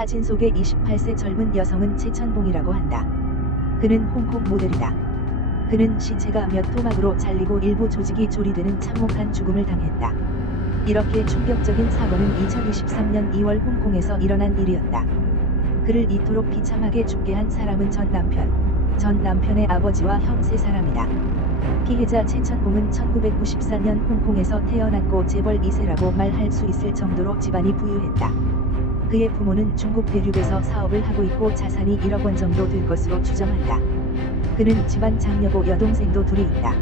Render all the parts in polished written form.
사진 속의 28세 젊은 여성은 최천봉이라고 한다. 그는 홍콩 모델이다. 그는 시체가 몇 토막으로 잘리고 일부 조직이 조리되는 참혹한 죽음을 당했다. 이렇게 충격적인 사고는 2023년 2월 홍콩에서 일어난 일이었다. 그를 이토록 비참하게 죽게 한 사람은 전 남편의 아버지와 형 세 사람이다. 피해자 최천봉은 1994년 홍콩에서 태어났고 재벌 2세라고 말할 수 있을 정도로 집안이 부유했다. 그의 부모는 중국 대륙에서 사업을 하고 있고 자산이 1억 원 정도 될 것으로 추정한다. 그는 집안 장녀고 여동생도 둘이 있다.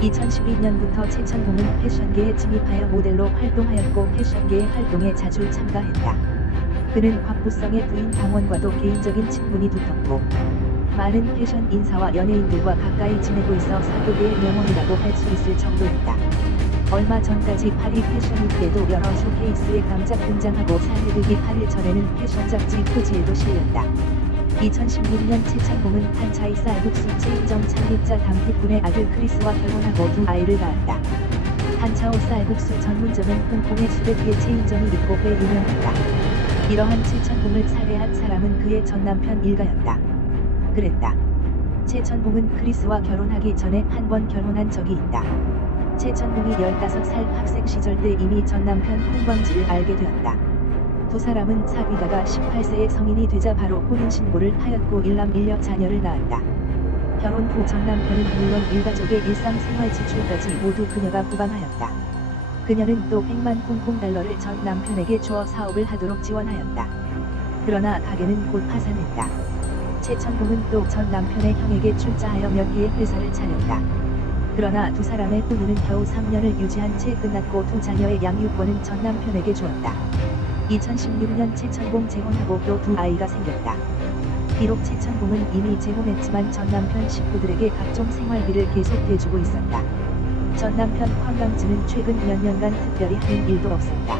2012년부터 최천봉은 패션계에 진입하여 모델로 활동하였고 패션계의 활동에 자주 참가했다. 그는 곽부성의 부인 강원과도 개인적인 친분이 두텁고 많은 패션 인사와 연예인들과 가까이 지내고 있어 사교계의 명언이라고 할 수 있을 정도였다. 얼마 전까지 파리 패션위크에도 여러 쇼케이스에 깜짝 등장하고 살해되기 8일 전에는 패션 잡지 표지에도 실렸다. 2016년 최천봉은 탄차이 쌀국수 체인점 창립자 담티꾼의 아들 크리스와 결혼하고 두 아이를 낳았다. 탄차오 쌀국수 전문점은 홍콩에 수백 개 체인점이 있고 꽤 유명했다. 이러한 최천봉을 살해한 사람은 그의 전 남편 일가였다. 그랬다. 최천봉은 크리스와 결혼하기 전에 한 번 결혼한 적이 있다. 최천봉이 15살 학생 시절 때 이미 전 남편 홍광지를 알게 되었다. 두 사람은 사귀다가 18세의 성인이 되자 바로 혼인신고를 하였고 일남1녀 자녀를 낳았다. 결혼 후 전 남편은 물론 일가족의 일상생활 지출까지 모두 그녀가 부담하였다. 그녀는 또 100만 홍콩 달러를 전 남편에게 주어 사업을 하도록 지원하였다. 그러나 가게는 곧 파산했다. 최천봉은 또 전 남편의 형에게 출자하여 몇 개의 회사를 차렸다. 그러나 두 사람의婚姻은 겨우 3년을 유지한 채 끝났고 두 자녀의 양육권은 전 남편에게 주었다. 2016년 최천봉 재혼하고 또 두 아이가 생겼다. 비록 최천봉은 이미 재혼했지만 전 남편 식구들에게 각종 생활비를 계속 대주고 있었다. 전 남편 황강진은 최근 몇 년간 특별히 하는 일도 없었다.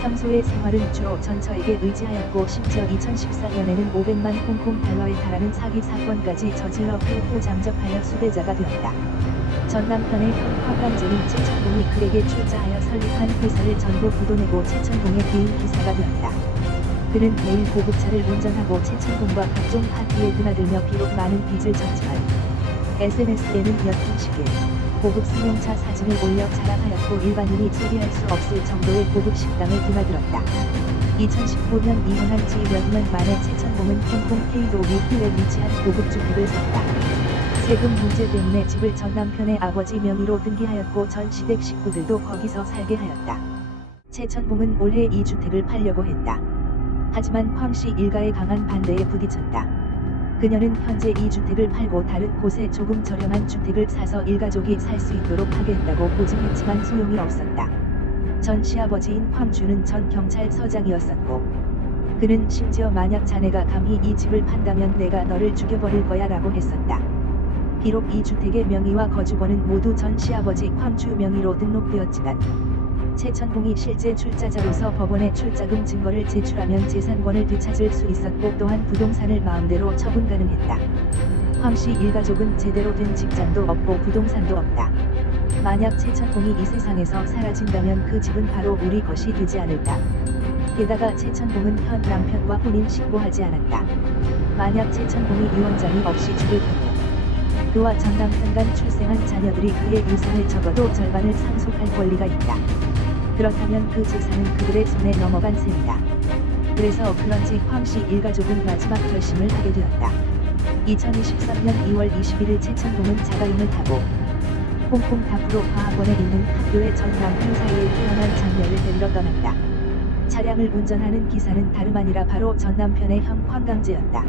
평소의 생활은 주로 전처에게 의지하였고 심지어 2014년에는 500만 홍콩 달러에 달하는 사기 사건까지 저질러 후 잠적하여 수배자가 되었다. 전 남편의 형 황강진은 최천봉이 그에게 출자하여 설립한 회사를 전부 부도내고 최천봉의 개인 기사가 되었다. 그는 매일 고급차를 운전하고 최천봉과 각종 파티에 드나들며 비록 많은 빚을 졌지만 SNS에는 몇 분씩의 고급 승용차 사진을 올려 자랑하였고 일반인이 소비할 수 없을 정도의 고급 식당에 드나들었다. 2019년 이혼한 지 몇 년 만에 최천봉은 홍콩 페이도비 힐에 위치한 고급 주택을 샀다. 세금 문제 때문에 집을 전 남편의 아버지 명의로 등기하였고 전 시댁 식구들도 거기서 살게 하였다. 최천봉은 올해 이 주택을 팔려고 했다. 하지만 황씨 일가의 강한 반대에 부딪혔다. 그녀는 현재 이 주택을 팔고 다른 곳에 조금 저렴한 주택을 사서 일가족이 살 수 있도록 하겠다고 보증했지만 소용이 없었다. 전 시아버지인 황주는 전 경찰서장이었었고 그는 심지어 만약 자네가 감히 이 집을 판다면 내가 너를 죽여버릴 거야 라고 했었다. 비록 이 주택의 명의와 거주권은 모두 전 시아버지 황주 명의로 등록되었지만 최천봉이 실제 출자자로서 법원에 출자금 증거를 제출하면 재산권을 되찾을 수 있었고 또한 부동산을 마음대로 처분 가능했다. 황씨 일가족은 제대로 된 직장도 없고 부동산도 없다. 만약 최천봉이 이 세상에서 사라진다면 그 집은 바로 우리 것이 되지 않을까. 게다가 최천봉은 현 남편과 혼인 신고하지 않았다. 만약 최천봉이 유언장이 없이 죽을 경우 그와 전 남편 간 출생한 자녀들이 그의 유산을 적어도 절반을 상속할 권리가 있다. 그렇다면 그 재산은 그들의 손에 넘어간 셈이다. 그래서 그런지 황씨 일가족은 마지막 결심을 하게 되었다. 2023년 2월 21일 최천봉은 자가용을 타고 홍콩 다프로 과학원에 있는 학교의 전 남편 사이에 태어난 장녀를 데리러 떠났다. 차량을 운전하는 기사는 다름 아니라 바로 전 남편의 형 황강지였다.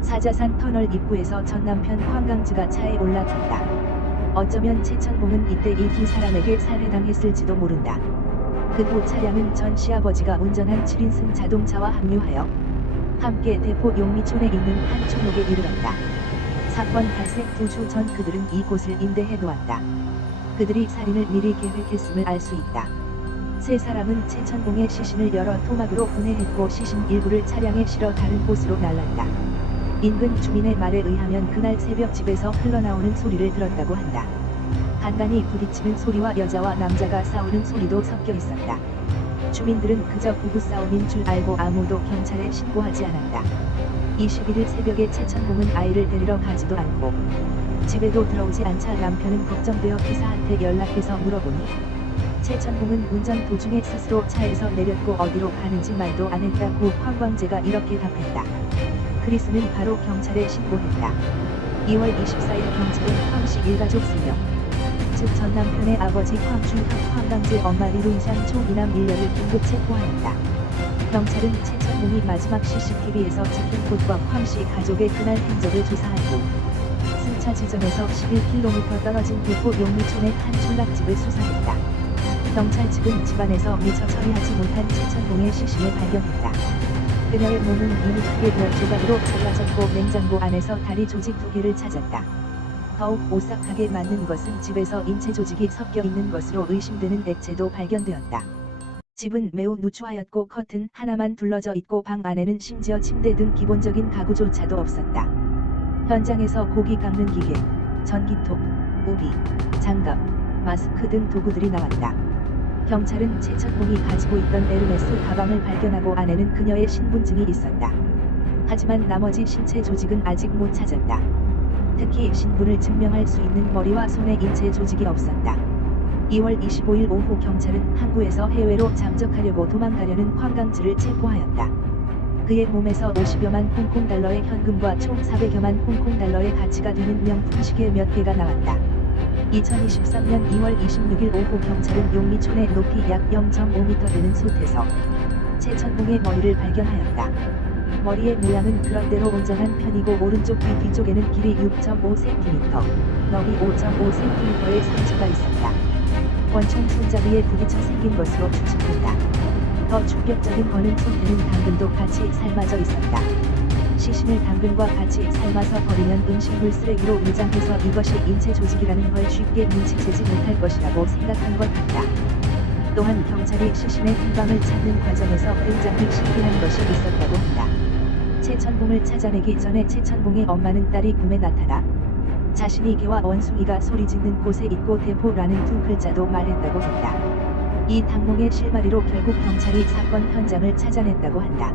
사자산 터널 입구에서 전 남편 황강지가 차에 올라탔다. 어쩌면 최천봉은 이때 이 두 사람에게 살해당했을지도 모른다. 그 후 차량은 전 시아버지가 운전한 7인승 자동차와 합류하여 함께 대포 용미촌에 있는 한 초목에 이르렀다. 사건 발생 2주 전 그들은 이곳을 임대해 놓았다. 그들이 살인을 미리 계획했음을 알 수 있다. 세 사람은 최천봉의 시신을 여러 토막으로 분해했고 시신 일부를 차량에 실어 다른 곳으로 날랐다. 인근 주민의 말에 의하면 그날 새벽 집에서 흘러나오는 소리를 들었다고 한다. 간간히 부딪히는 소리와 여자와 남자가 싸우는 소리도 섞여 있었다. 주민들은 그저 부부싸움인 줄 알고 아무도 경찰에 신고하지 않았다. 21일 새벽에 최천봉은 아이를 데리러 가지도 않고 집에도 들어오지 않자 남편은 걱정되어 기사한테 연락해서 물어보니 최천봉은 운전 도중에 스스로 차에서 내렸고 어디로 가는지 말도 안 했다고 황광재가 이렇게 답했다. 크리스는 바로 경찰에 신고했다. 2월 24일 경찰은 황씨 일가족 3명, 즉 전 남편의 아버지 황준혁, 황광재 엄마 리룬샹 총 이남 1녀를 긴급 체포하였다. 경찰은 최천봉이 마지막 CCTV에서 찍힌 곳과 황씨 가족의 그날 행적을 조사하고 승차 지점에서 11km 떨어진 대포 용미촌의 한 촌락집을 수사했다. 경찰 측은 집안에서 미처 처리하지 못한 최천봉의 시신을 발견했다. 그녀의 몸은 이미 크게 몇 조각으로 잘라졌고 냉장고 안에서 다리 조직 2개를 찾았다. 더욱 오싹하게 맞는 것은 집에서 인체 조직이 섞여 있는 것으로 의심되는 액체도 발견되었다. 집은 매우 누추하였고 커튼 하나만 둘러져 있고 방 안에는 심지어 침대 등 기본적인 가구조차도 없었다. 현장에서 고기 깎는 기계, 전기톱, 우비, 장갑, 마스크 등 도구들이 나왔다. 경찰은 최천봉이 가지고 있던 에르메스 가방을 발견하고 안에는 그녀의 신분증이 있었다. 하지만 나머지 신체 조직은 아직 못 찾았다. 특히 신분을 증명할 수 있는 머리와 손의 인체 조직이 없었다. 2월 25일 오후 경찰은 항구에서 해외로 잠적하려고 도망가려는 황강즈를 체포하였다. 그의 몸에서 50여만 홍콩 달러의 현금과 총 400여만 홍콩 달러의 가치가 되는 명품 시계 몇 개가 나왔다. 2023년 2월 26일 오후 경찰은 용미촌의 높이 약 0.5m 되는 솥에서 최천봉의 머리를 발견하였다. 머리의 모양은 그런대로 온전한 편이고 오른쪽 귀 뒤쪽에는 길이 6.5cm, 너비 5.5cm의 상처가 있었다. 권총 손잡이에 부딪혀 생긴 것으로 추측된다. 더 충격적인 거는 솥에는 당근도 같이 삶아져 있었다. 시신을 당근과 같이 삶아서 버리면 음식물 쓰레기로 무장해서 이것이 인체 조직이라는 걸 쉽게 눈치채지 못할 것이라고 생각한 것 같다. 또한 경찰이 시신의 행방을 찾는 과정에서 굉장히 신기한 것이 있었다고 한다. 최천봉을 찾아내기 전에 최천봉의 엄마는 딸이 꿈에 나타나 자신이 개와 원숭이가 소리짓는 곳에 있고 대포라는 두 글자도 말했다고 한다. 이 당몽의 실마리로 결국 경찰이 사건 현장을 찾아냈다고 한다.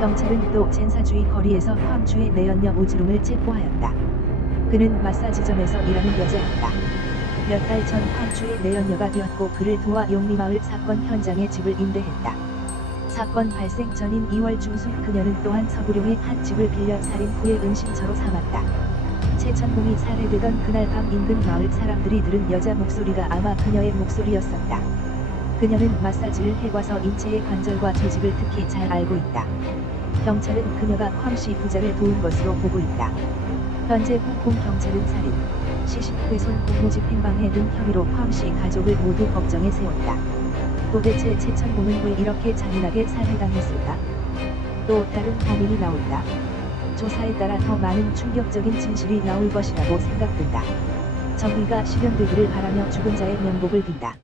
경찰은 또 젠사주의 거리에서 황주의 내연녀 우지롱을 체포하였다. 그는 마사지점에서 일하는 여자였다. 몇 달 전 황주의 내연녀가 되었고 그를 도와 용미마을 사건 현장에 집을 임대했다. 사건 발생 전인 2월 중순 그녀는 또한 서구룡의 한 집을 빌려 살인 후에 은신처로 삼았다. 최천봉이 살해되던 그날 밤 인근 마을 사람들이 들은 여자 목소리가 아마 그녀의 목소리였었다. 그녀는 마사지를 해봐서 인체의 관절과 조직을 특히 잘 알고 있다. 경찰은 그녀가 황씨 부자를 도운 것으로 보고 있다. 현재 홍콩 경찰은 살인, 시신 훼손 공무집행방해 등 혐의로 황씨 가족을 모두 법정에 세웠다. 도대체 최천봉은 왜 이렇게 잔인하게 살해당했을까? 또 다른 범인이 나올까? 조사에 따라 더 많은 충격적인 진실이 나올 것이라고 생각된다. 정의가 실현되기를 바라며 죽은 자의 명복을 빈다.